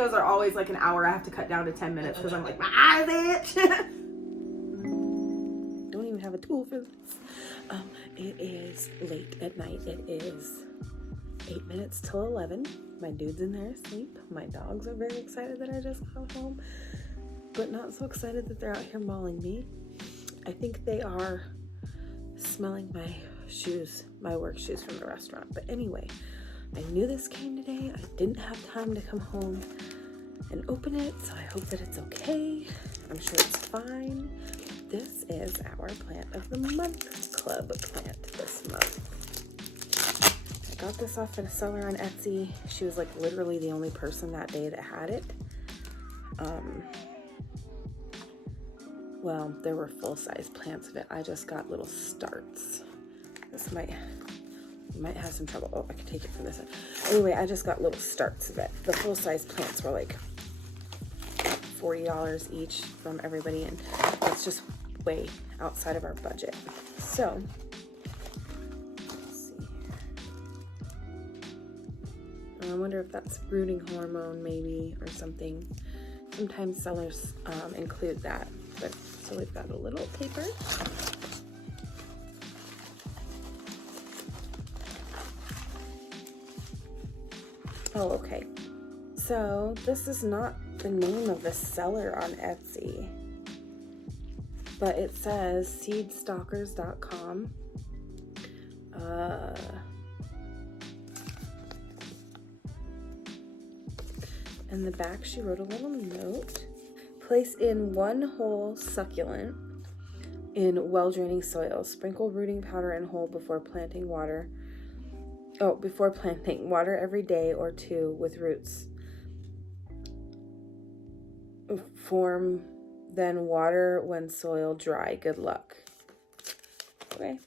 videos are always like an hour. I have to cut down to 10 minutes because I'm like, my eyes itch. Don't even have a tool for this. It is late at night. It is 8 minutes till 11. My dude's in there asleep. My dogs are very excited that I just got home, but not so excited that they're out here mauling me. I think they are smelling my shoes, my work shoes from the restaurant. But anyway, I knew this came today. I didn't have time to come home and open it, so I hope that it's okay. I'm sure it's fine. This is our Plant of the Month Club plant this month. I got this off at a seller on Etsy. She was like literally the only person that day that had it. Well, there were full-size plants of it. I just got little starts. This might have some trouble. Oh, I can take it from this side. Anyway, I just got little starts of it. The full-size plants were like $40 each from everybody, and that's just way outside of our budget. So, let's see here. I wonder if that's rooting hormone maybe or something. Sometimes sellers include that. But so we've got a little paper. Oh, okay. So this is not the name of the seller on Etsy, but it says seedstalkers.com. In the back, she wrote a little note. Place in 1 whole succulent in well-draining soil. Sprinkle rooting powder in whole before planting. Water every day or 2 with roots. Form, then water when soil dry. Good luck. Okay.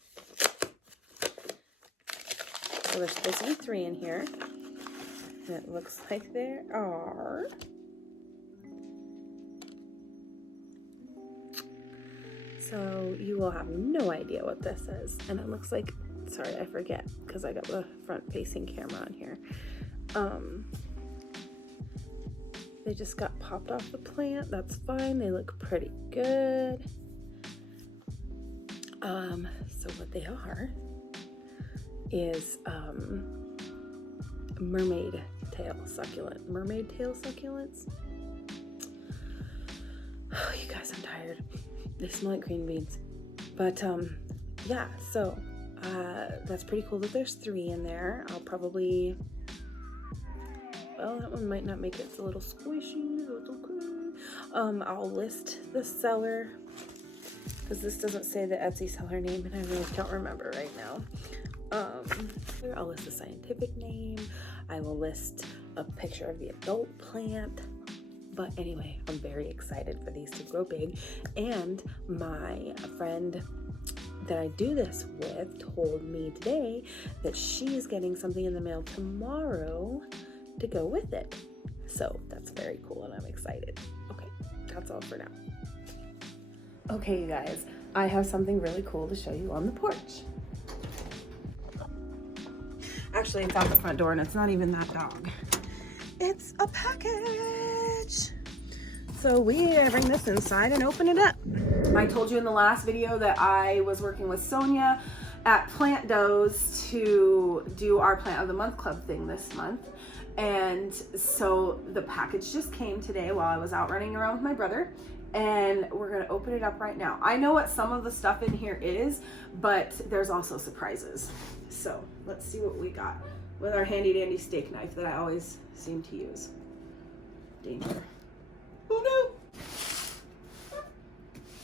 So there's supposed to be 3 in here. And it looks like there are. So you will have no idea what this is. And it looks like, sorry, I forget because I got the front facing camera on here. They just got popped off the plant. That's fine. They look pretty good. So what they are is mermaid tail succulent. Mermaid tail succulents. Oh, you guys, I'm tired. They smell like green beans. But yeah, so that's pretty cool that there's 3 in there. I'll probably, well, that one might not make it. It's a little squishy. That's okay. I'll list the seller because this doesn't say the Etsy seller name and I really don't remember right now. I'll list the scientific name. I will list a picture of the adult plant. But anyway, I'm very excited for these to grow big. And my friend that I do this with told me today that she's getting something in the mail tomorrow to go with it. So that's very cool and I'm excited. Okay, that's all for now. Okay, you guys, I have something really cool to show you on the porch. Actually, it's out the front door and it's not even that dog. It's a package. So we bring this inside and open it up. I told you in the last video that I was working with Sonia at PlantDoze to do our Plant of the Month Club thing this month. And so the package just came today while I was out running around with my brother. And we're gonna open it up right now. I know what some of the stuff in here is, but there's also surprises. So let's see what we got with our handy dandy steak knife that I always seem to use. Danger. Oh no!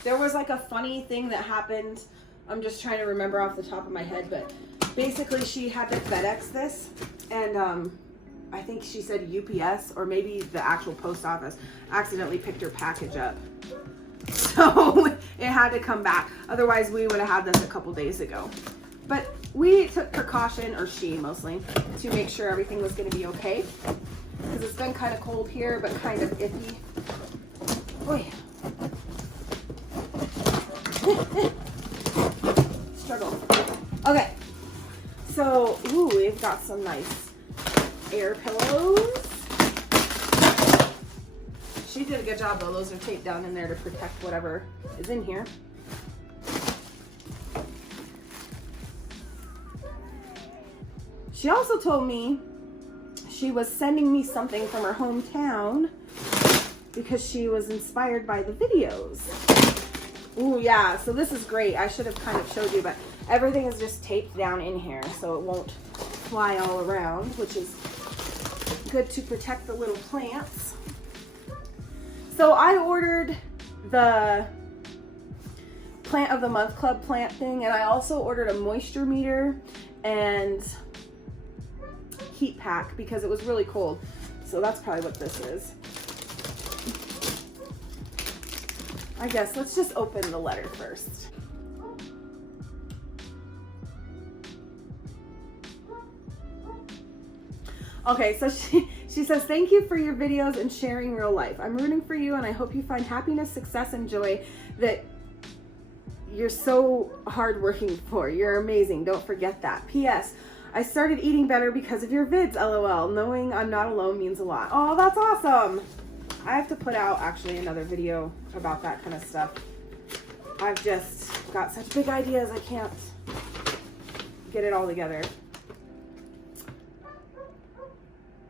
There was like a funny thing that happened. I'm just trying to remember off the top of my head, but basically she had to FedEx this and I think she said UPS or maybe the actual post office accidentally picked her package up. So it had to come back. Otherwise we would have had this a couple days ago. But we took precaution, or she mostly, to make sure everything was going to be okay. Because it's been kind of cold here, but kind of iffy. Boy. Struggle. Okay. So, ooh, we've got some nice air pillows. She did a good job though. Those are taped down in there to protect whatever is in here. She also told me she was sending me something from her hometown because she was inspired by the videos. Ooh, yeah, so this is great. I should have kind of showed you, but everything is just taped down in here so it won't fly all around, which is good to protect the little plants. So I ordered the Plant of the Month Club plant thing, and I also ordered a moisture meter and heat pack because it was really cold. So that's probably what this is. I guess let's just open the letter first. Okay, so she says, thank you for your videos and sharing real life. I'm rooting for you and I hope you find happiness, success, and joy that you're so hardworking for. You're amazing. Don't forget that. P.S. I started eating better because of your vids, LOL. Knowing I'm not alone means a lot. Oh, that's awesome. I have to put out actually another video about that kind of stuff. I've just got such big ideas, I can't get it all together.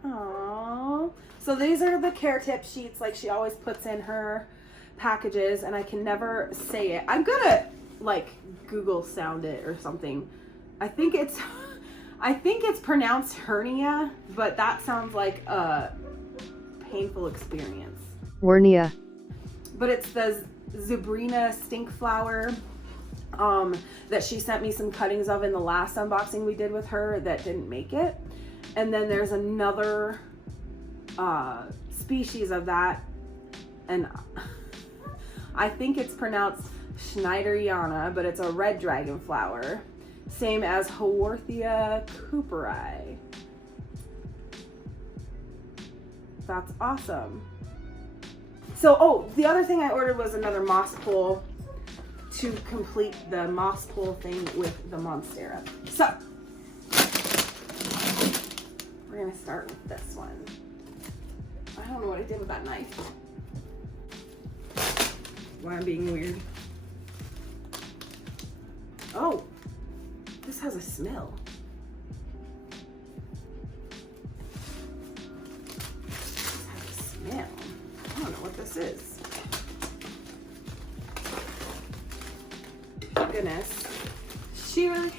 Aww. So these are the care tip sheets like she always puts in her packages, and I can never say it. I'm gonna like Google sound it or something. I think it's pronounced hernia, but that sounds like a painful experience. Hernia. But it's the Zubrina stink flower that she sent me some cuttings of in the last unboxing we did with her that didn't make it. And then there's another species of that, and I think it's pronounced Schneideriana, but it's a red dragon flower, same as Haworthia cooperi. That's awesome. So, oh, the other thing I ordered was another moss pole to complete the moss pole thing with the Monstera. So, we're gonna start with this one. I don't know what I did with that knife. Why I'm being weird. Oh, this has a smell. This has a smell. I don't know what this is. Goodness. She really,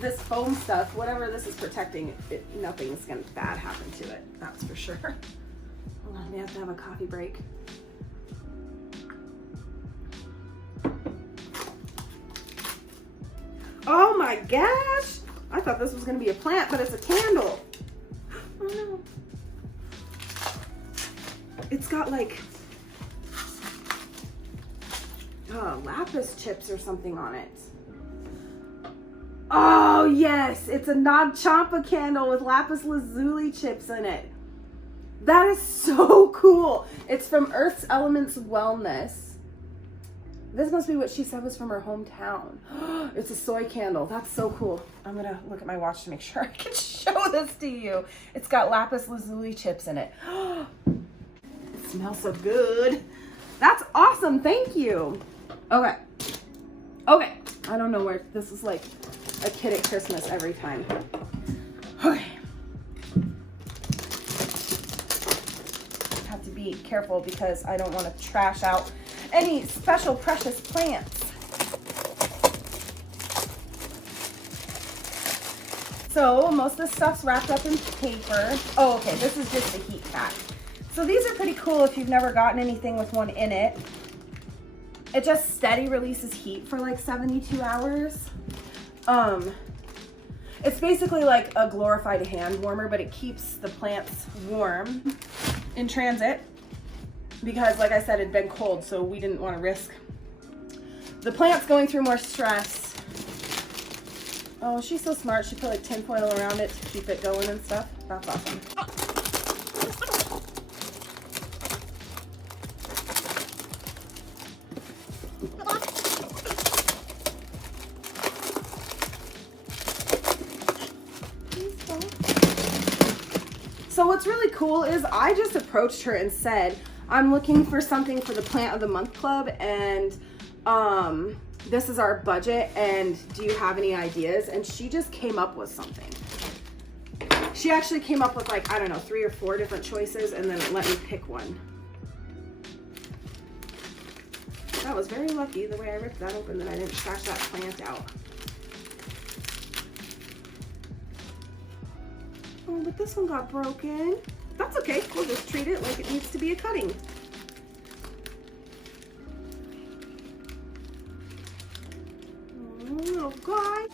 this foam stuff, whatever this is protecting, nothing's gonna bad happen to it. That's for sure. Hold on, we have to have a coffee break. Oh my gosh! I thought this was gonna be a plant, but it's a candle. Oh no. It's got like lapis chips or something on it. Oh yes, it's a Nag Champa candle with lapis lazuli chips in it. That is so cool. It's from Earth's Elements Wellness. This must be what she said was from her hometown. It's a soy candle. That's so cool. I'm gonna look at my watch to make sure I can show this to you. It's got lapis lazuli chips in it. It smells so good. That's awesome. Thank you. Okay. Okay. I don't know where this is, like a kid at Christmas every time. Okay. Have to be careful because I don't want to trash out any special precious plants. So most of the stuff's wrapped up in paper. Oh, okay, this is just the heat pack. So these are pretty cool if you've never gotten anything with one in it. It just steady releases heat for like 72 hours. It's basically like a glorified hand warmer, but it keeps the plants warm in transit because, like I said, it'd been cold, so we didn't want to risk the plants going through more stress. Oh, she's so smart. She put like tinfoil around it to keep it going and stuff. That's awesome. So what's really cool is I just approached her and said, I'm looking for something for the Plant of the Month Club, and this is our budget, and do you have any ideas? And she just came up with something. She actually came up with like, I don't know, 3 or 4 different choices, and then let me pick one. That was very lucky the way I ripped that open that I didn't trash that plant out. Oh, but this one got broken. That's okay, we'll just treat it like it needs to be a cutting. Oh, little guy.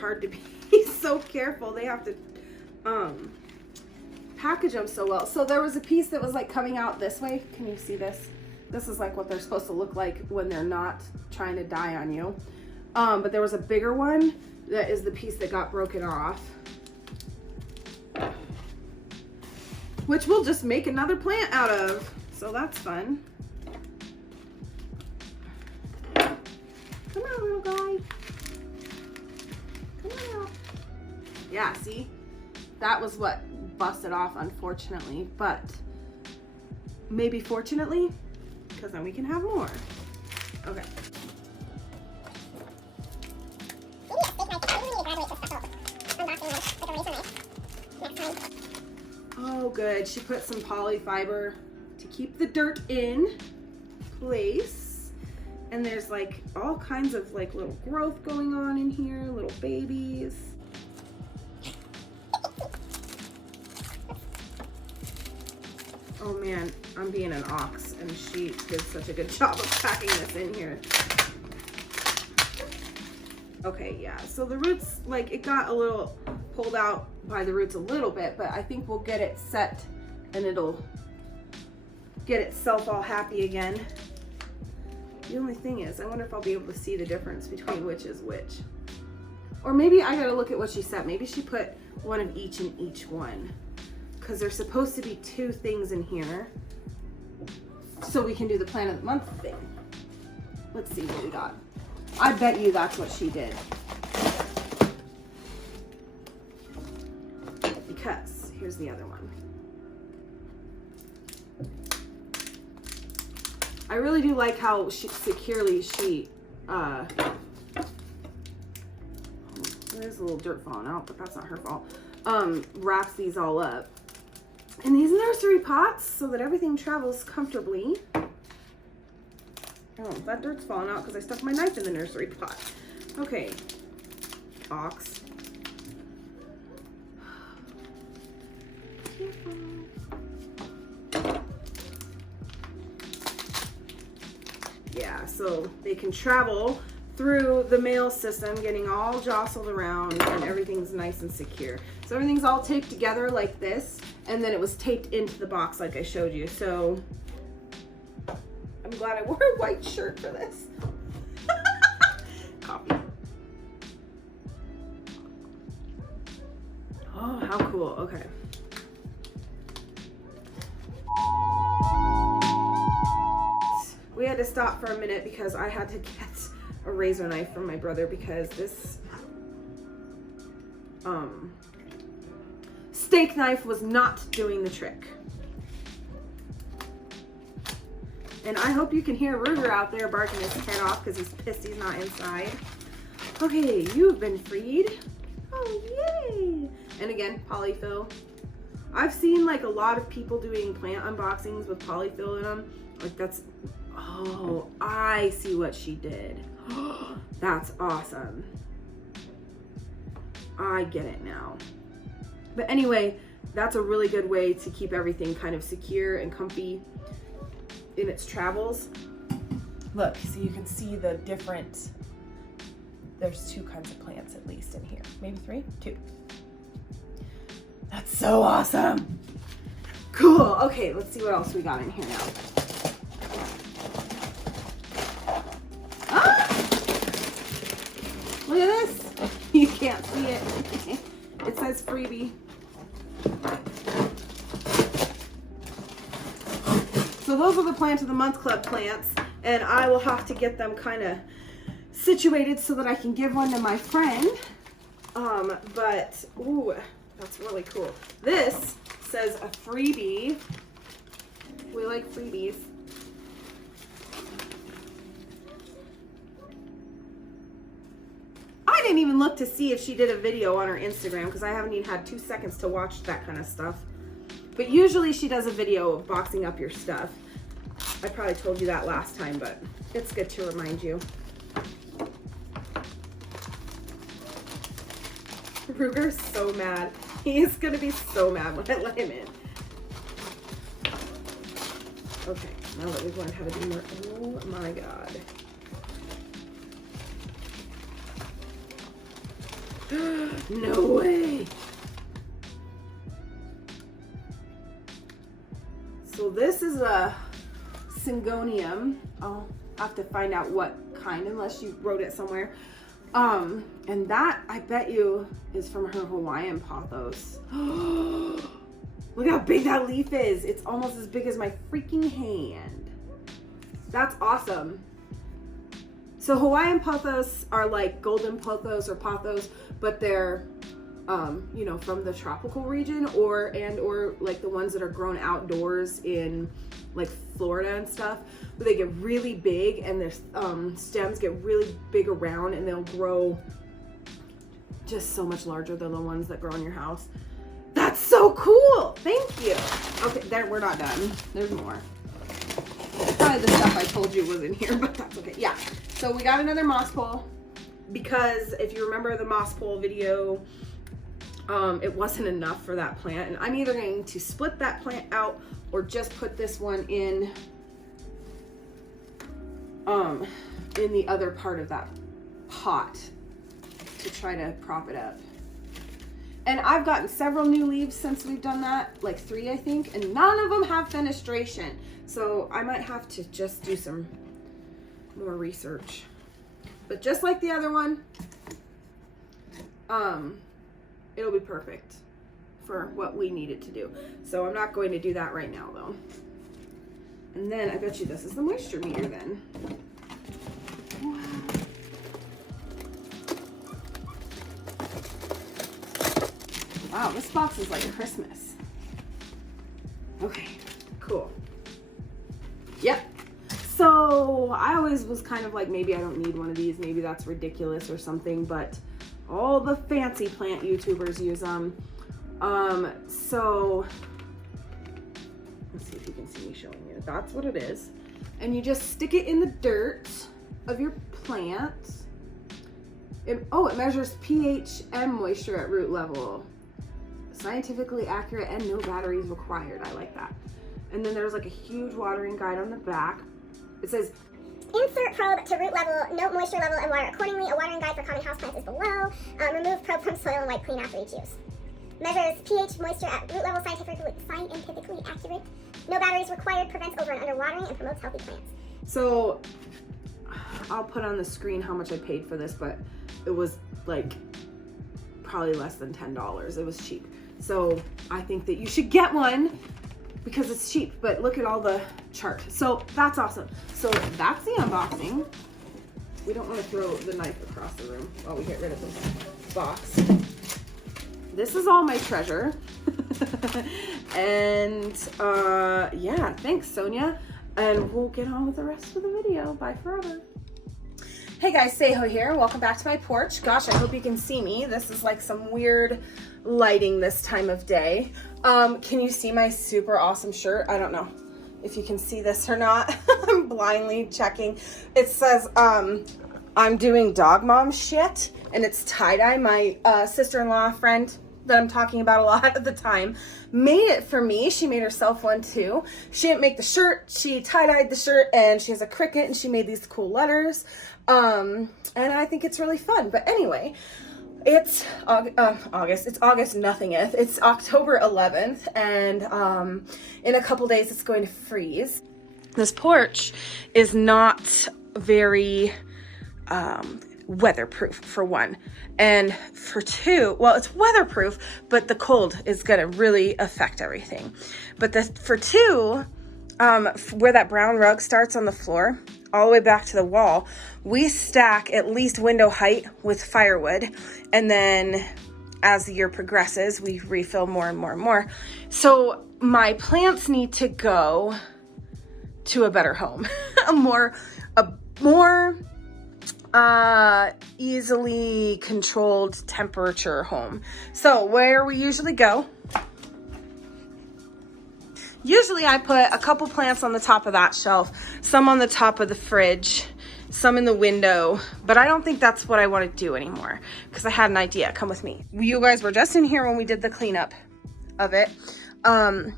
Hard to be so careful. They have to package them so well. So there was a piece that was like coming out this way. Can you see this? This is like what they're supposed to look like when they're not trying to die on you. But there was a bigger one that is the piece that got broken off, which we'll just make another plant out of. So that's fun. Come on, little guy. Yeah, see? That was what busted off, unfortunately, but maybe fortunately, because then we can have more. Okay. Oh, good. She put some polyfiber to keep the dirt in place. And there's like all kinds of like little growth going on in here, little babies. Oh man, I'm being an ox, and she did such a good job of packing this in here. Okay, yeah, so the roots, like, it got a little pulled out by the roots a little bit, but I think we'll get it set and it'll get itself all happy again. The only thing is, I wonder if I'll be able to see the difference between which is which. Or maybe I gotta look at what she said. Maybe she put one of each in each one, because there's supposed to be 2 things in here so we can do the Plant of the Month thing. Let's see what we got. I bet you that's what she did. Because here's the other one. I really do like how securely she, there's a little dirt falling out, but that's not her fault, wraps these all up in these nursery pots so that everything travels comfortably. Oh, that dirt's falling out because I stuck my knife in the nursery pot. Okay, ox. Yeah, so they can travel through the mail system, getting all jostled around, and everything's nice and secure. So everything's all taped together like this, and then it was taped into the box like I showed you. So I'm glad I wore a white shirt for this. Copy. Oh, how cool. Okay. We had to stop for a minute because I had to get a razor knife from my brother because this steak knife was not doing the trick. And I hope you can hear Ruger out there barking his head off because he's pissed he's not inside. Okay, you've been freed. Oh, yay! And again, polyfill. I've seen like a lot of people doing plant unboxings with polyfill in them. Like that's, oh, I see what she did. That's awesome. I get it now. But anyway, that's a really good way to keep everything kind of secure and comfy in its travels. Look, so you can see the different, there's 2 kinds of plants at least in here. Maybe 3? 2. That's so awesome. Cool. Okay, let's see what else we got in here now. Ah! Look at this. You can't see it. It says freebie. So those are the Plant of the Month Club plants, and I will have to get them kind of situated so that I can give one to my friend. But, ooh, that's really cool. This says a freebie. We like freebies. I didn't even look to see if she did a video on her Instagram because I haven't even had 2 seconds to watch that kind of stuff. But usually she does a video of boxing up your stuff. I probably told you that last time, but it's good to remind you. Ruger's so mad. He's gonna be so mad when I let him in. Okay, now that we've learned how to do more, oh my God. No way. So this is a Syngonium. I'll have to find out what kind unless you wrote it somewhere. And that I bet you is from her Hawaiian pothos. Look how big that leaf is. It's almost as big as my freaking hand. That's awesome. So Hawaiian pothos are like golden pothos or pothos, but they're, you know, from the tropical region or like the ones that are grown outdoors in like Florida and stuff, where they get really big and their stems get really big around and they'll grow just so much larger than the ones that grow in your house. That's so cool. Thank you. Okay, there, we're not done. There's more. Probably the stuff I told you was in here, but that's okay. Yeah. So we got another moss pole because if you remember the moss pole video, it wasn't enough for that plant. And I'm either going to split that plant out or just put this one in the other part of that pot to try to prop it up. And I've gotten several new leaves since we've done that, like 3 I think, and none of them have fenestration. So I might have to just do some more research. But just like the other one, it'll be perfect for what we need it to do. So I'm not going to do that right now though. And then I bet you this is the moisture meter then. Wow, this box is like Christmas. Okay, cool. Yep. So I always was kind of like, maybe I don't need one of these. Maybe that's ridiculous or something, but all the fancy plant YouTubers use them. So let's see if you can see me showing you. That's what it is. And you just stick it in the dirt of your plant. It measures pH and moisture at root level. Scientifically accurate and no batteries required. I like that. And then there's like a huge watering guide on the back. It says, insert probe to root level, note moisture level and water accordingly. A watering guide for common houseplants is below. Remove probe from soil and wipe clean after each use. Measures pH, moisture at root level, scientifically accurate. No batteries required, prevents over and underwatering, and promotes healthy plants. So I'll put on the screen how much I paid for this, but it was like probably less than $10. It was cheap. So I think that you should get one because it's cheap, but look at all the chart. So that's awesome. So that's the unboxing. We don't want to throw the knife across the room while we get rid of this box. This is all my treasure. And yeah, thanks Sonia. And we'll get on with the rest of the video. Bye forever. Hey guys, Seho here. Welcome back to my porch. Gosh, I hope you can see me. This is like some weird lighting this time of day. Can you see my super awesome shirt? I don't know if you can see this or not. I'm blindly checking. It says, I'm doing dog mom shit, and it's tie-dye. My sister-in-law friend that I'm talking about a lot at the time made it for me. She made herself one too. She didn't make the shirt. She tie-dyed the shirt, and she has a cricket, and she made these cool letters. And I think it's really fun. But anyway, it's August. It's August nothingeth. It's October 11th, and in a couple days it's going to freeze. This porch is not very weatherproof for one. And for two, well, it's weatherproof, but the cold is gonna really affect everything. But for two, where that brown rug starts on the floor, all the way back to the wall, we stack at least window height with firewood. And then as the year progresses, we refill more and more and more. So my plants need to go to a better home, a more easily controlled temperature home. So where we usually go, usually I put a couple plants on the top of that shelf, some on the top of the fridge, some in the window, but I don't think that's what I want to do anymore because I had an idea. Come with me. You guys were just in here when we did the cleanup of it. And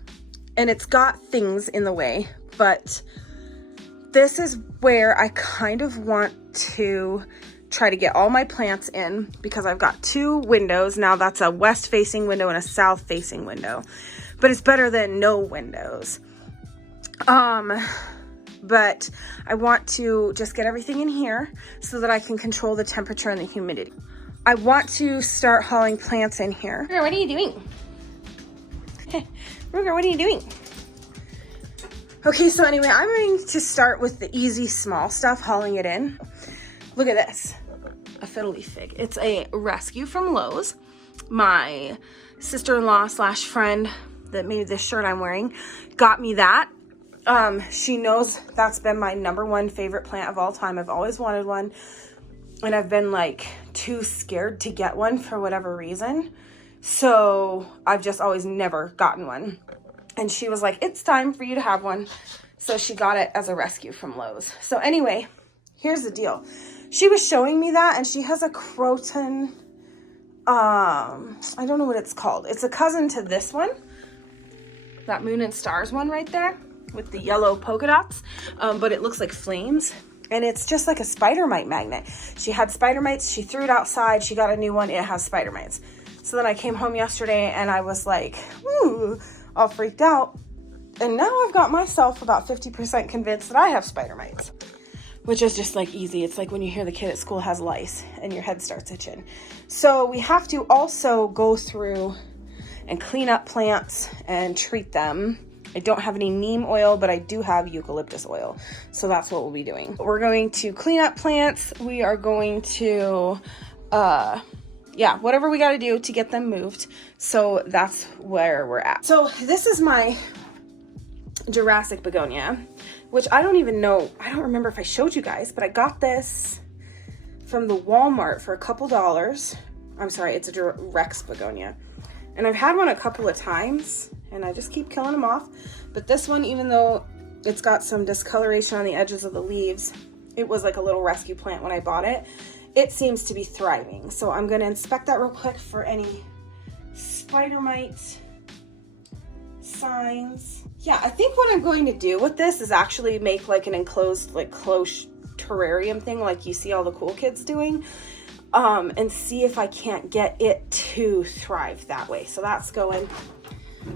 it's got things in the way, but this is where I kind of want to try to get all my plants in because I've got two windows. Now that's a west facing window and a south facing window, but it's better than no windows. But I want to just get everything in here so that I can control the temperature and the humidity. I want to start hauling plants in here. Ruger, what are you doing? Ruger, what are you doing? Okay, so anyway, I'm going to start with the easy small stuff, hauling it in. Look at this, a fiddle leaf fig. It's a rescue from Lowe's. My sister-in-law / friend that made this shirt I'm wearing got me that. She knows that's been my #1 favorite plant of all time. I've always wanted one, and I've been like too scared to get one for whatever reason. So I've just always never gotten one. And she was like, it's time for you to have one. So she got it as a rescue from Lowe's. So anyway, here's the deal. She was showing me that, and she has a croton, I don't know what it's called. It's a cousin to this one, that Moon and Stars one right there with the yellow polka dots, but it looks like flames. And it's just like a spider mite magnet. She had spider mites, she threw it outside, she got a new one, it has spider mites. So then I came home yesterday and I was like, ooh, all freaked out. And now I've got myself about 50% convinced that I have spider mites, which is just like easy. It's like when you hear the kid at school has lice and your head starts itching. So we have to also go through and clean up plants and treat them. I don't have any neem oil, but I do have eucalyptus oil. So that's what we'll be doing. We're going to clean up plants. We are going to, whatever we got to do to get them moved. So that's where we're at. So this is my Jurassic begonia, which I don't even know. I don't remember if I showed you guys, but I got this from the Walmart for a couple dollars. I'm sorry, it's a Rex begonia. And I've had one a couple of times and I just keep killing them off. But this one, even though it's got some discoloration on the edges of the leaves, it was like a little rescue plant when I bought it. It seems to be thriving. So I'm going to inspect that real quick for any spider mite signs. Yeah, I think what I'm going to do with this is actually make like an enclosed, like close terrarium thing like you see all the cool kids doing, and see if I can't get it to thrive that way. So that's going.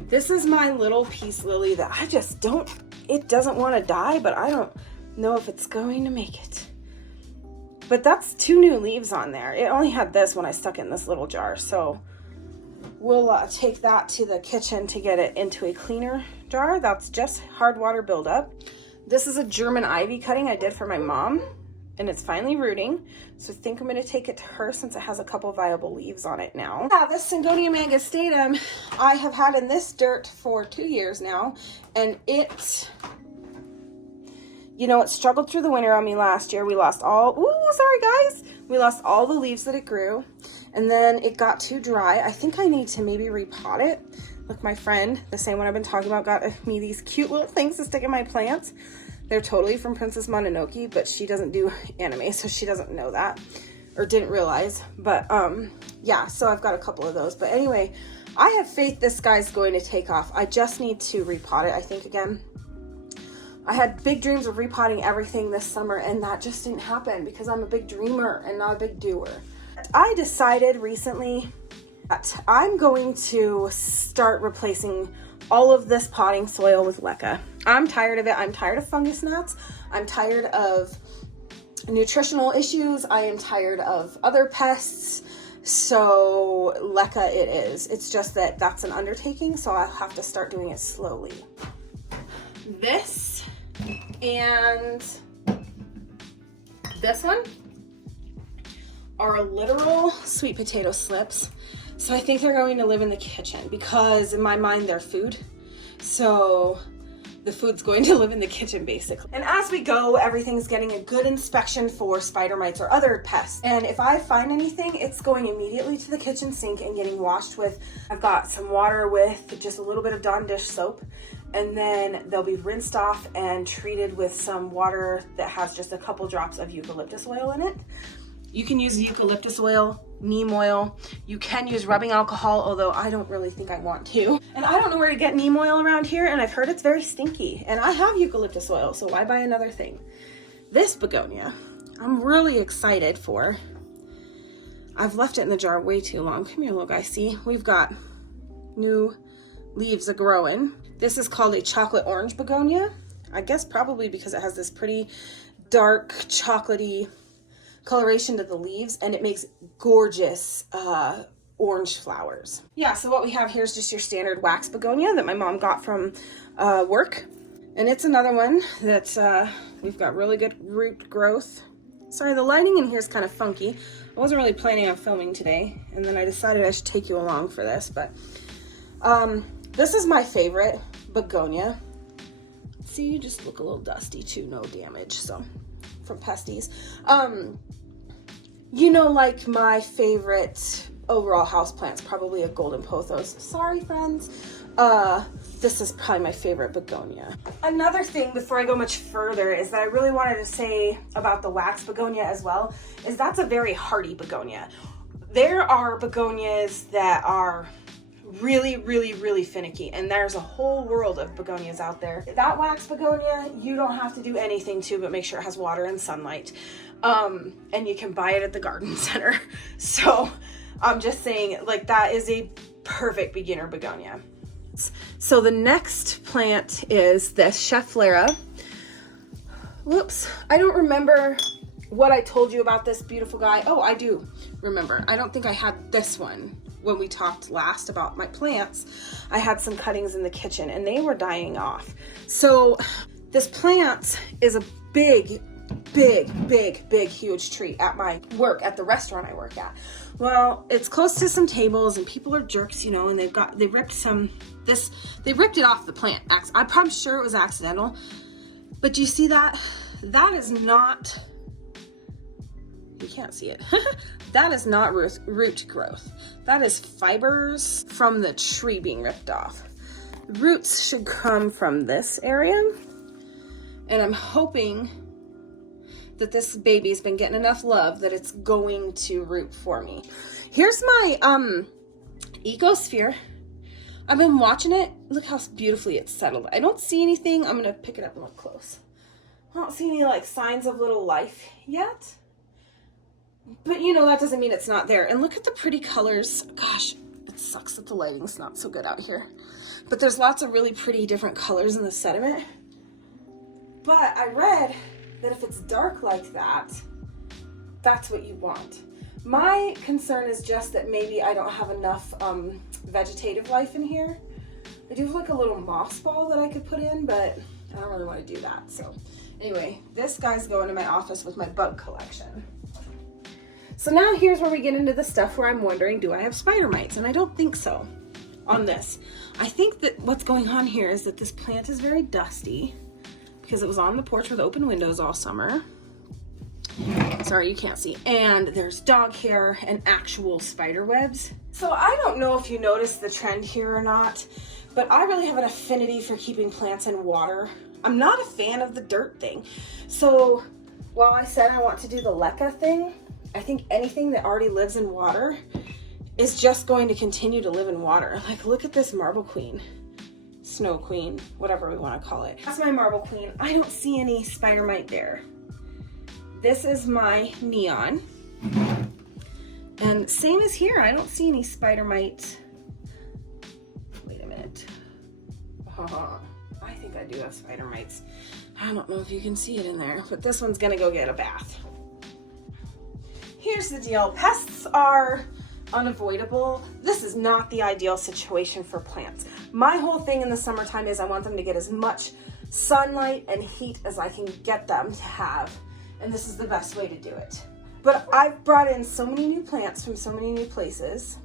This is my little peace lily that I just don't, it doesn't want to die, but I don't know if it's going to make it. But that's 2 new leaves on there. It only had this when I stuck it in this little jar. So we'll take that to the kitchen to get it into a cleaner jar. That's just hard water buildup. This is a German ivy cutting I did for my mom, and it's finally rooting. So I think I'm going to take it to her since it has a couple viable leaves on it now. Yeah, this Syngonium angustatum I have had in this dirt for 2 years now, and it, you know, it struggled through the winter on me last year. We lost all, sorry guys. We lost all the leaves that it grew, and then it got too dry. I think I need to maybe repot it. Look, my friend, the same one I've been talking about, got me these cute little things to stick in my plants. They're totally from Princess Mononoke, but she doesn't do anime, so she doesn't know that, or didn't realize. But yeah, so I've got a couple of those. But anyway, I have faith this guy's going to take off. I just need to repot it, I think, again. I had big dreams of repotting everything this summer, and that just didn't happen because I'm a big dreamer and not a big doer. I decided recently that I'm going to start replacing all of this potting soil with leca. I'm tired of it. I'm tired of fungus gnats. I'm tired of nutritional issues. I am tired of other pests. So LECA it is. It's just that that's an undertaking, so I'll have to start doing it slowly. This and this one are literal sweet potato slips. So I think they're going to live in the kitchen because in my mind they're food. So the food's going to live in the kitchen basically. And as we go, everything's getting a good inspection for spider mites or other pests. And if I find anything, it's going immediately to the kitchen sink and getting washed with, I've got some water with just a little bit of Dawn dish soap. And then they'll be rinsed off and treated with some water that has just a couple drops of eucalyptus oil in it. You can use eucalyptus oil, neem oil. You can use rubbing alcohol, although I don't really think I want to. And I don't know where to get neem oil around here, and I've heard it's very stinky. And I have eucalyptus oil, so why buy another thing? This begonia, I'm really excited for. I've left it in the jar way too long. Come here, little guy. See, we've got new leaves a-growing. This is called a chocolate orange begonia. I guess probably because it has this pretty dark chocolatey coloration to the leaves, and it makes gorgeous orange flowers. Yeah, so what we have here is just your standard wax begonia that my mom got from work. And it's another one that we've got really good root growth. Sorry, the lighting in here is kind of funky. I wasn't really planning on filming today, and then I decided I should take you along for this, but this is my favorite begonia. See, you just look a little dusty too, no damage, so from pesties. You know, like my favorite overall houseplants, probably a golden pothos. Sorry, friends. This is probably my favorite begonia. Another thing before I go much further is that I really wanted to say about the wax begonia as well, is that's a very hardy begonia. There are begonias that are really, really, really finicky, and there's a whole world of begonias out there. That wax begonia, you don't have to do anything to but make sure it has water and sunlight. And you can buy it at the garden center. So I'm just saying, like, that is a perfect beginner begonia. So the next plant is this Schefflera. Whoops, I don't remember what I told you about this beautiful guy. Oh, I do remember. I don't think I had this one when we talked last about my plants. I had some cuttings in the kitchen and they were dying off. So this plant is a big, huge tree at my work, at the restaurant I work at. Well, it's close to some tables and people are jerks, you know, and they ripped it off the plant. I'm sure it was accidental, but do you see that? That is not, you can't see it. That is not root growth. That is fibers from the tree being ripped off. Roots should come from this area, and I'm hoping that this baby's been getting enough love that it's going to root for me. Here's my ecosphere. I've been watching it. Look how beautifully it's settled. I don't see anything. I'm gonna pick it up and look close. I don't see any like signs of little life yet. But you know, that doesn't mean it's not there. And look at the pretty colors. Gosh, it sucks that the lighting's not so good out here. But there's lots of really pretty different colors in the sediment. But I read that if it's dark like that, that's what you want. My concern is just that maybe I don't have enough vegetative life in here. I do have like a little moss ball that I could put in, but I don't really want to do that. So anyway, this guy's going to my office with my bug collection. So now here's where we get into the stuff where I'm wondering, do I have spider mites? And I don't think so on this. I think that what's going on here is that this plant is very dusty because it was on the porch with open windows all summer. Sorry, you can't see. And there's dog hair and actual spider webs. So I don't know if you noticed the trend here or not, but I really have an affinity for keeping plants in water. I'm not a fan of the dirt thing. So while I said I want to do the LECA thing, I think anything that already lives in water is just going to continue to live in water. Like, look at this marble queen, snow queen, whatever we want to call it. That's my marble queen. I don't see any spider mite there. This is my neon. And same as here, I don't see any spider mite. Wait a minute. I think I do have spider mites. I don't know if you can see it in there, but this one's gonna go get a bath. Here's the deal. Pests are unavoidable. This is not the ideal situation for plants. My whole thing in the summertime is I want them to get as much sunlight and heat as I can get them to have, and this is the best way to do it. But I've brought in so many new plants from so many new places,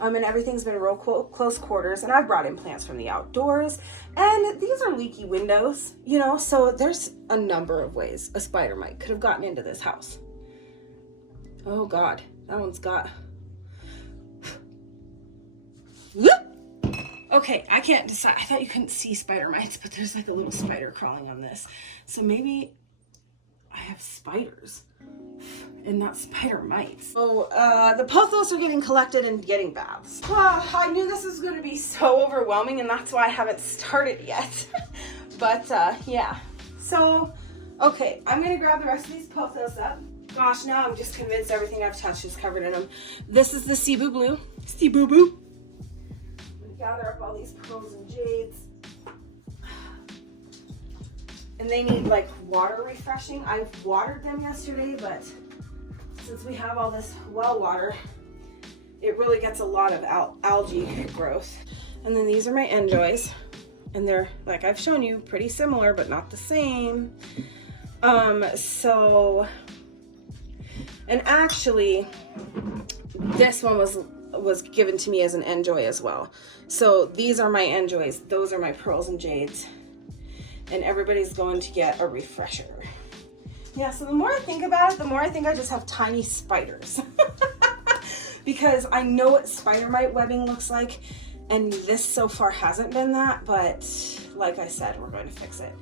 and everything's been real close quarters, and I've brought in plants from the outdoors, and these are leaky windows, you know, so there's a number of ways a spider mite could have gotten into this house. Oh God, that one's got... Okay, I can't decide. I thought you couldn't see spider mites, but there's like a little spider crawling on this. So maybe I have spiders and not spider mites. So the PlantDoze are getting collected and getting baths. I knew this was going to be so overwhelming, and that's why I haven't started yet. But yeah. So, okay, I'm going to grab the rest of these PlantDoze up. Gosh, now I'm just convinced everything I've touched is covered in them. This is the Cebu Blue. Cebu Blue. Gather up all these pearls and jades, and they need like water refreshing. I watered them yesterday, but since we have all this well water, it really gets a lot of algae growth. And then these are my enjoys, and they're, like I've shown you, pretty similar but not the same. So, and actually this one was given to me as an enjoy as well. So these are my enjoys, those are my pearls and jades, and everybody's going to get a refresher. Yeah, so the more I think about it, the more I think I just have tiny spiders. Because I know what spider mite webbing looks like, and this so far hasn't been that, but like I said, we're going to fix it.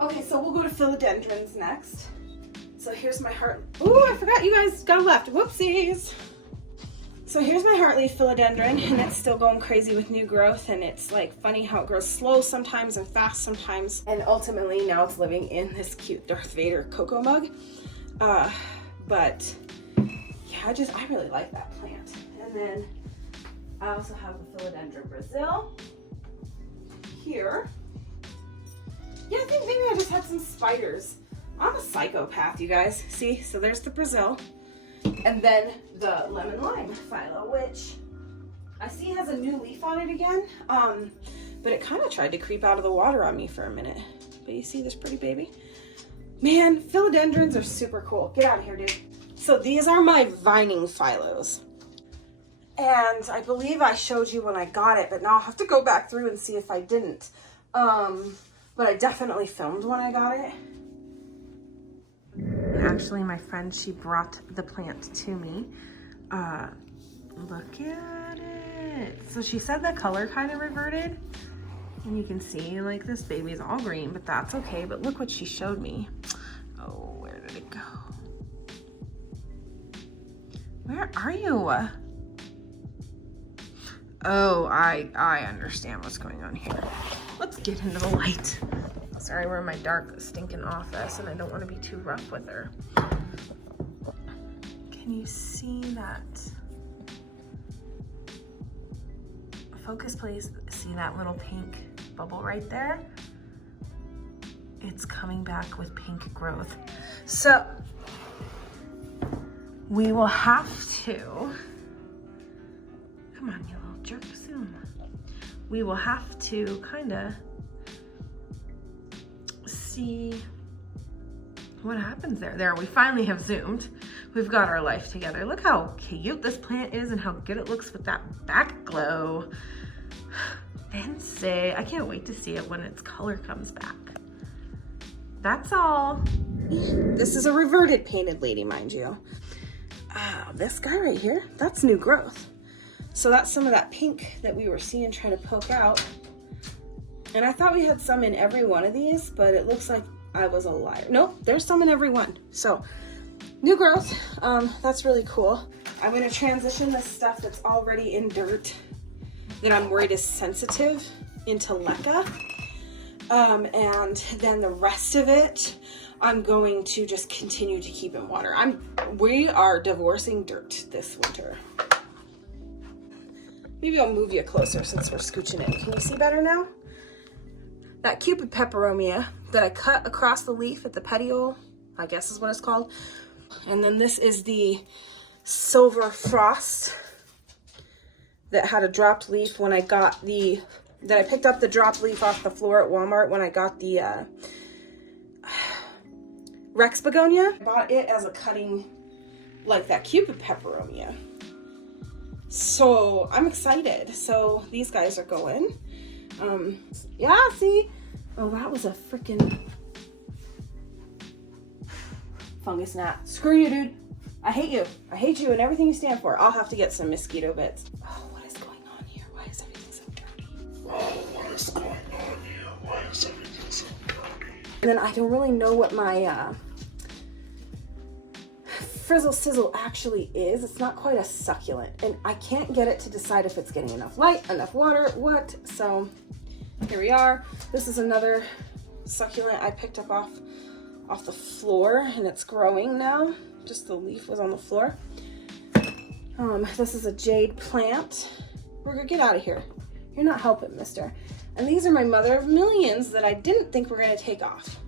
Okay, so we'll go to philodendrons next. So here's my heart. Ooh, I forgot you guys got left. Whoopsies. So here's my heartleaf philodendron, and it's still going crazy with new growth, and it's like funny how it grows slow sometimes and fast sometimes. And ultimately now it's living in this cute Darth Vader cocoa mug. But yeah, I really like that plant. And then I also have the philodendron Brazil here. Yeah, I think maybe I just had some spiders. I'm a psychopath, you guys. See, so there's the Brazil. And then the lemon lime philo, which I see has a new leaf on it again. But it kind of tried to creep out of the water on me for a minute. But you see this pretty baby? Man, philodendrons are super cool. Get out of here, dude. So these are my vining phylos. And I believe I showed you when I got it, but now I'll have to go back through and see if I didn't. But I definitely filmed when I got it. Actually, my friend, she brought the plant to me. Look at it. So she said the color kind of reverted. And you can see, like, this baby's all green, but that's okay. But look what she showed me. Oh, where did it go? Where are you? Oh, I understand what's going on here. Let's get into the light. Sorry, we're in my dark, stinking office, and I don't want to be too rough with her. Can you see that? Focus, please. See that little pink bubble right there? It's coming back with pink growth. So we will have to, come on, you little jerk, zoom. We will have to kind of see what happens there. There, we finally have zoomed. We've got our life together. Look how cute this plant is and how good it looks with that back glow. Fancy. I can't wait to see it when its color comes back. That's all. This is a reverted painted lady, mind you. This guy right here, that's new growth. So that's some of that pink that we were seeing trying to poke out. And I thought we had some in every one of these, but it looks like I was a liar. Nope, there's some in every one. So new growth, that's really cool. I'm gonna transition this stuff that's already in dirt that I'm worried is sensitive into leca. And then the rest of it, I'm going to just continue to keep in water. We are divorcing dirt this winter. Maybe I'll move you closer since we're scooching in. Can you see better now? That Cupid peperomia that I cut across the leaf at the petiole, I guess is what it's called. And then this is the Silver Frost that had a dropped leaf when I got that I picked up the dropped leaf off the floor at Walmart when I got the Rex begonia. I bought it as a cutting, like that Cupid peperomia. So I'm excited. So these guys are going. Yeah, see? Oh, that was a freaking fungus gnat. Screw you, dude. I hate you. I hate you and everything you stand for. I'll have to get some mosquito bits. Oh, what is going on here? Why is everything so dirty? Oh, what is going on here? Why is everything so dirty? And then I don't really know what my frizzle sizzle actually is. It's not quite a succulent, and I can't get it to decide if it's getting enough light, enough water, what. So here we are. This is another succulent I picked up off the floor, and it's growing now. Just the leaf was on the floor. This is a jade plant. We're gonna get out of here. You're not helping, mister. And these are my mother of millions that I didn't think were gonna take off.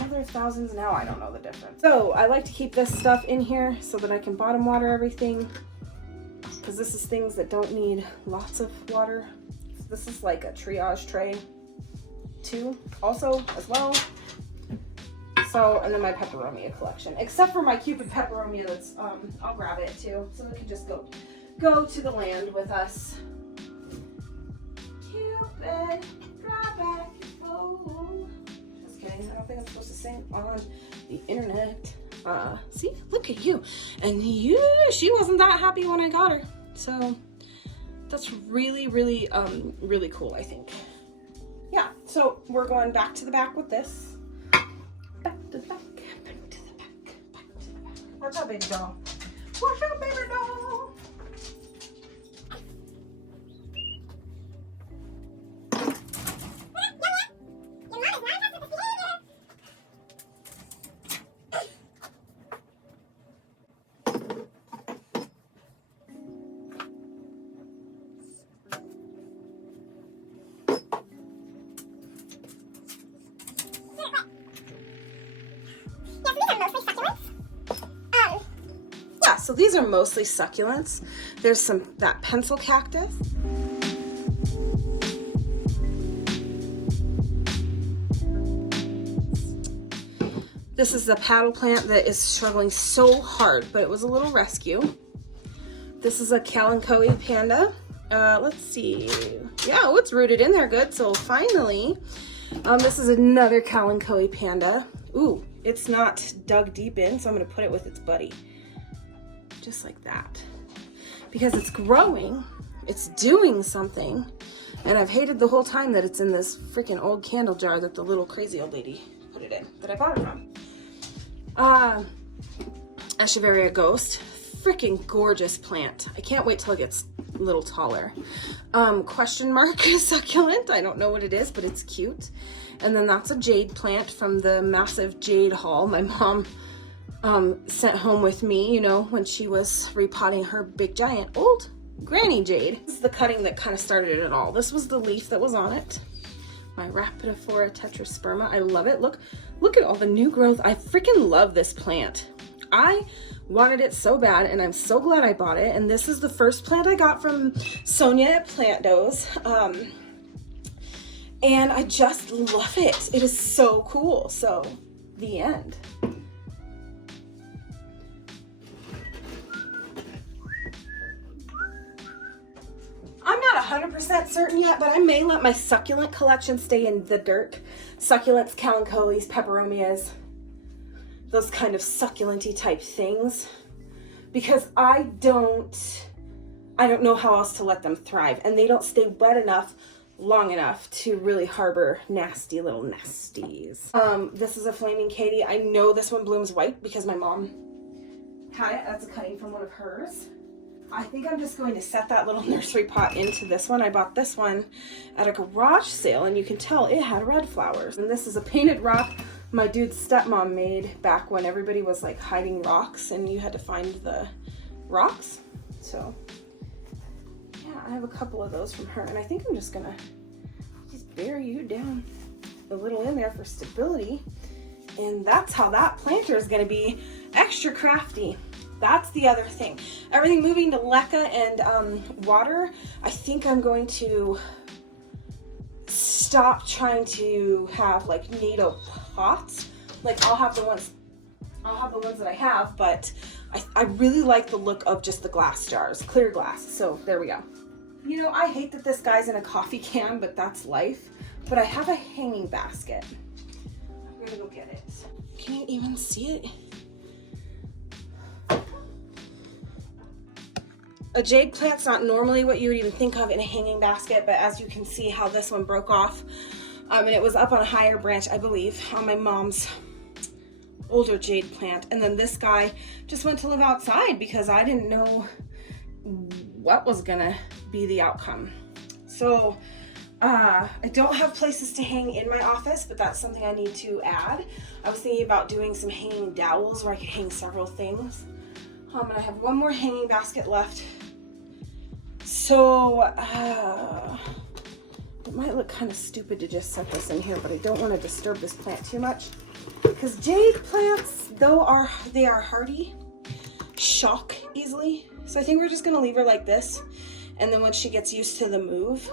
Mother of thousands, now I don't know the difference. So I like to keep this stuff in here so that I can bottom water everything, because this is things that don't need lots of water. This is like a triage tray too, also as well. So, and then my peperomia collection, except for my Cupid peperomia that's, I'll grab it too, so we can just go to the land with us. Cupid, drive back your boat. Just kidding, I don't think I'm supposed to sing on the internet. See, look at you. And she wasn't that happy when I got her. So, that's really, really, really cool, I think. Yeah, so we're going back to the back with this. Back to the back, back to the back, back to the back. Watch out, baby doll. Watch out, baby doll. So these are mostly succulents. There's that pencil cactus. This is the paddle plant that is struggling so hard, but it was a little rescue. This is a Kalanchoe panda. Let's see. Yeah, oh, it's rooted in there good. So finally, this is another Kalanchoe panda. Ooh, it's not dug deep in, so I'm gonna put it with its buddy. Just like that, because it's growing, it's doing something, and I've hated the whole time that it's in this freaking old candle jar that the little crazy old lady put it in, that I bought it from. Echeveria Ghost, freaking gorgeous plant. I can't wait till it gets a little taller. Question mark succulent, I don't know what it is, but it's cute. And then that's a jade plant from the massive jade haul my mom sent home with me, you know, when she was repotting her big giant old granny jade. This is the cutting that kind of started it all. This was the leaf that was on it. My Rapidophora tetrasperma. I love it. Look at all the new growth. I freaking love this plant. I wanted it so bad, and I'm so glad I bought it. And this is the first plant I got from Sonia at PlantDoze. And I just love it. It is so cool. So, the end. I'm not 100% certain yet, but I may let my succulent collection stay in the dirt. Succulents, Kalanchoes, peperomias, those kind of succulent-y type things. Because I don't know how else to let them thrive. And they don't stay wet enough, long enough to really harbor nasty little nasties. This is a Flaming Katie. I know this one blooms white because my mom had it. That's a cutting from one of hers. I think I'm just going to set that little nursery pot into this one. I bought this one at a garage sale, and you can tell it had red flowers. And this is a painted rock my dude's stepmom made back when everybody was like hiding rocks and you had to find the rocks. So yeah, I have a couple of those from her, and I think I'm just gonna bury you down a little in there for stability. And that's how that planter is gonna be extra crafty. That's the other thing. Everything moving to leca and water, I think I'm going to stop trying to have like NATO pots. Like I'll have the ones that I have, but I really like the look of just the glass jars, clear glass. So there we go. You know, I hate that this guy's in a coffee can, but that's life. But I have a hanging basket. I'm gonna go get it. Can you even see it? A jade plant's not normally what you would even think of in a hanging basket, but as you can see how this one broke off, and it was up on a higher branch, I believe, on my mom's older jade plant. And then this guy just went to live outside because I didn't know what was gonna be the outcome. So I don't have places to hang in my office, but that's something I need to add. I was thinking about doing some hanging dowels where I could hang several things. And I have one more hanging basket left. So it might look kind of stupid to just set this in here, but I don't want to disturb this plant too much. Because jade plants, though they are hardy, shock easily. So I think we're just gonna leave her like this. And then when she gets used to the move,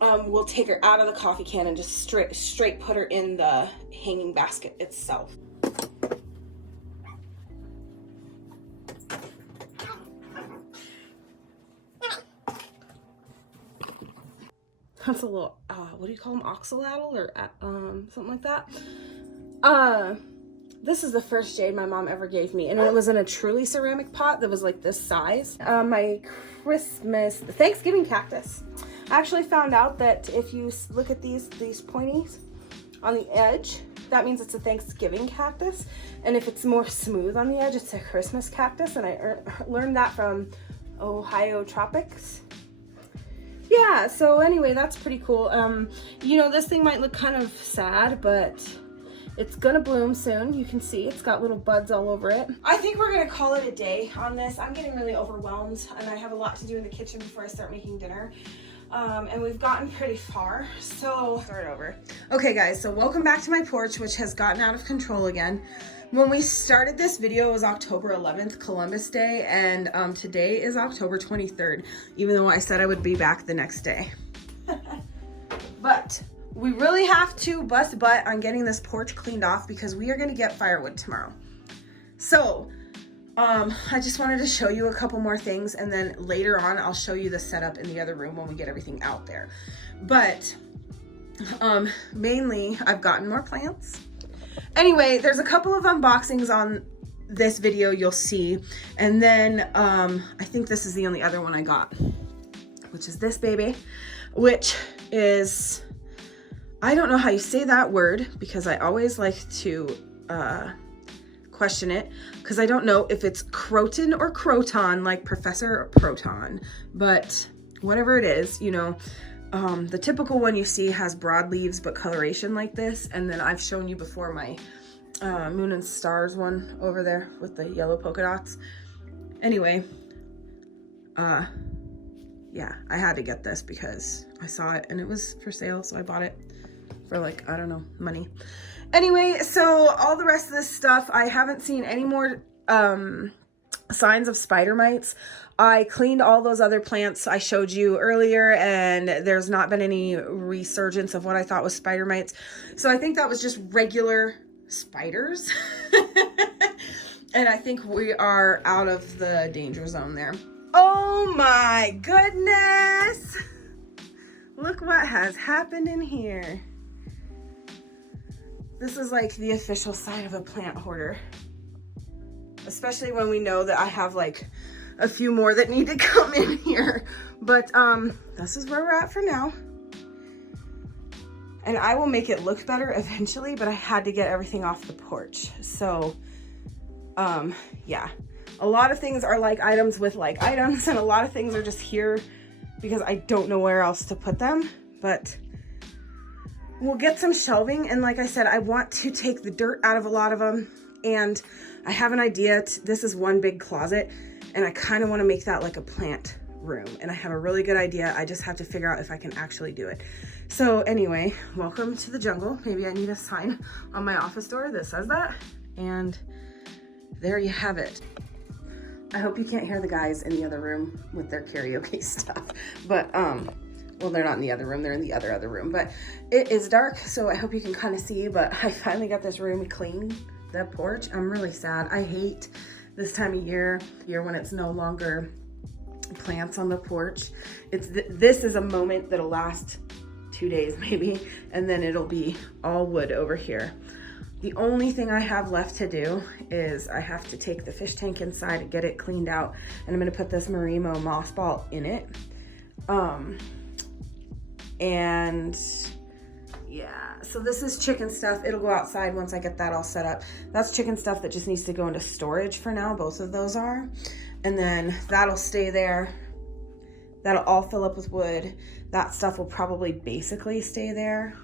we'll take her out of the coffee can and just straight put her in the hanging basket itself. That's a little, what do you call them? Oxalatle or something like that. This is the first jade my mom ever gave me, and it was in a truly ceramic pot that was like this size. My Thanksgiving cactus. I actually found out that if you look at these pointies on the edge, that means it's a Thanksgiving cactus. And if it's more smooth on the edge, it's a Christmas cactus. And I learned that from Ohio Tropics. Yeah, so anyway, that's pretty cool. You know, this thing might look kind of sad, but it's gonna bloom soon. You can see it's got little buds all over it. I think we're gonna call it a day on this. I'm getting really overwhelmed and I have a lot to do in the kitchen before I start making dinner. And we've gotten pretty far, so start over. Okay guys, so welcome back to my porch, which has gotten out of control again. When we started this video, it was October 11th, Columbus Day, and today is October 23rd, even though I said I would be back the next day. But we really have to bust butt on getting this porch cleaned off because we are gonna get firewood tomorrow. So, I just wanted to show you a couple more things, and then later on, I'll show you the setup in the other room when we get everything out there. But, mainly, I've gotten more plants. Anyway, there's a couple of unboxings on this video you'll see, and then I think this is the only other one I got, which is this baby, which is, I don't know how you say that word because I always like to question it because I don't know if it's croton or croton like Professor Proton, but whatever it is, you know, the typical one you see has broad leaves but coloration like this, and then I've shown you before my Moon and Stars one over there with the yellow polka dots. Anyway, yeah, I had to get this because I saw it and it was for sale, so I bought it for like, I don't know, money. Anyway, so all the rest of this stuff, I haven't seen any more signs of spider mites. I cleaned all those other plants I showed you earlier, and there's not been any resurgence of what I thought was spider mites. So I think that was just regular spiders. And I think we are out of the danger zone there. Oh my goodness! Look what has happened in here. This is like the official sign of a plant hoarder. Especially when we know that I have like a few more that need to come in here. But this is where we're at for now. And I will make it look better eventually, but I had to get everything off the porch. So yeah, a lot of things are like items with like items, and a lot of things are just here because I don't know where else to put them. But we'll get some shelving, and like I said, I want to take the dirt out of a lot of them, and I have an idea. This is one big closet, and I kind of want to make that like a plant room, and I have a really good idea. I just have to figure out if I can actually do it. So anyway, welcome to the jungle. Maybe I need a sign on my office door that says that. And there you have it. I hope you can't hear the guys in the other room with their karaoke stuff, but well, they're not in the other room, they're in the other room, but it is dark, so I hope you can kind of see. But I finally got this room clean, the porch. I'm really sad. I hate this time of year when it's no longer plants on the porch. This is a moment that'll last 2 days maybe, and then it'll be all wood over here. The only thing I have left to do is I have to take the fish tank inside and get it cleaned out, and I'm gonna put this Marimo moss ball in it. And yeah, so this is chicken stuff. It'll go outside once I get that all set up. That's chicken stuff that just needs to go into storage for now. Both of those are. And then that'll stay there. That'll all fill up with wood. That stuff will probably basically stay there.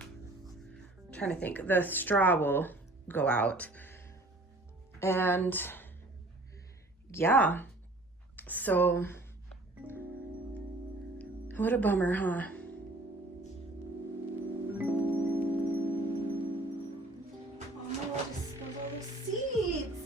I'm trying to think. The straw will go out. And yeah, so what a bummer, huh? Oh, dispose all the seeds.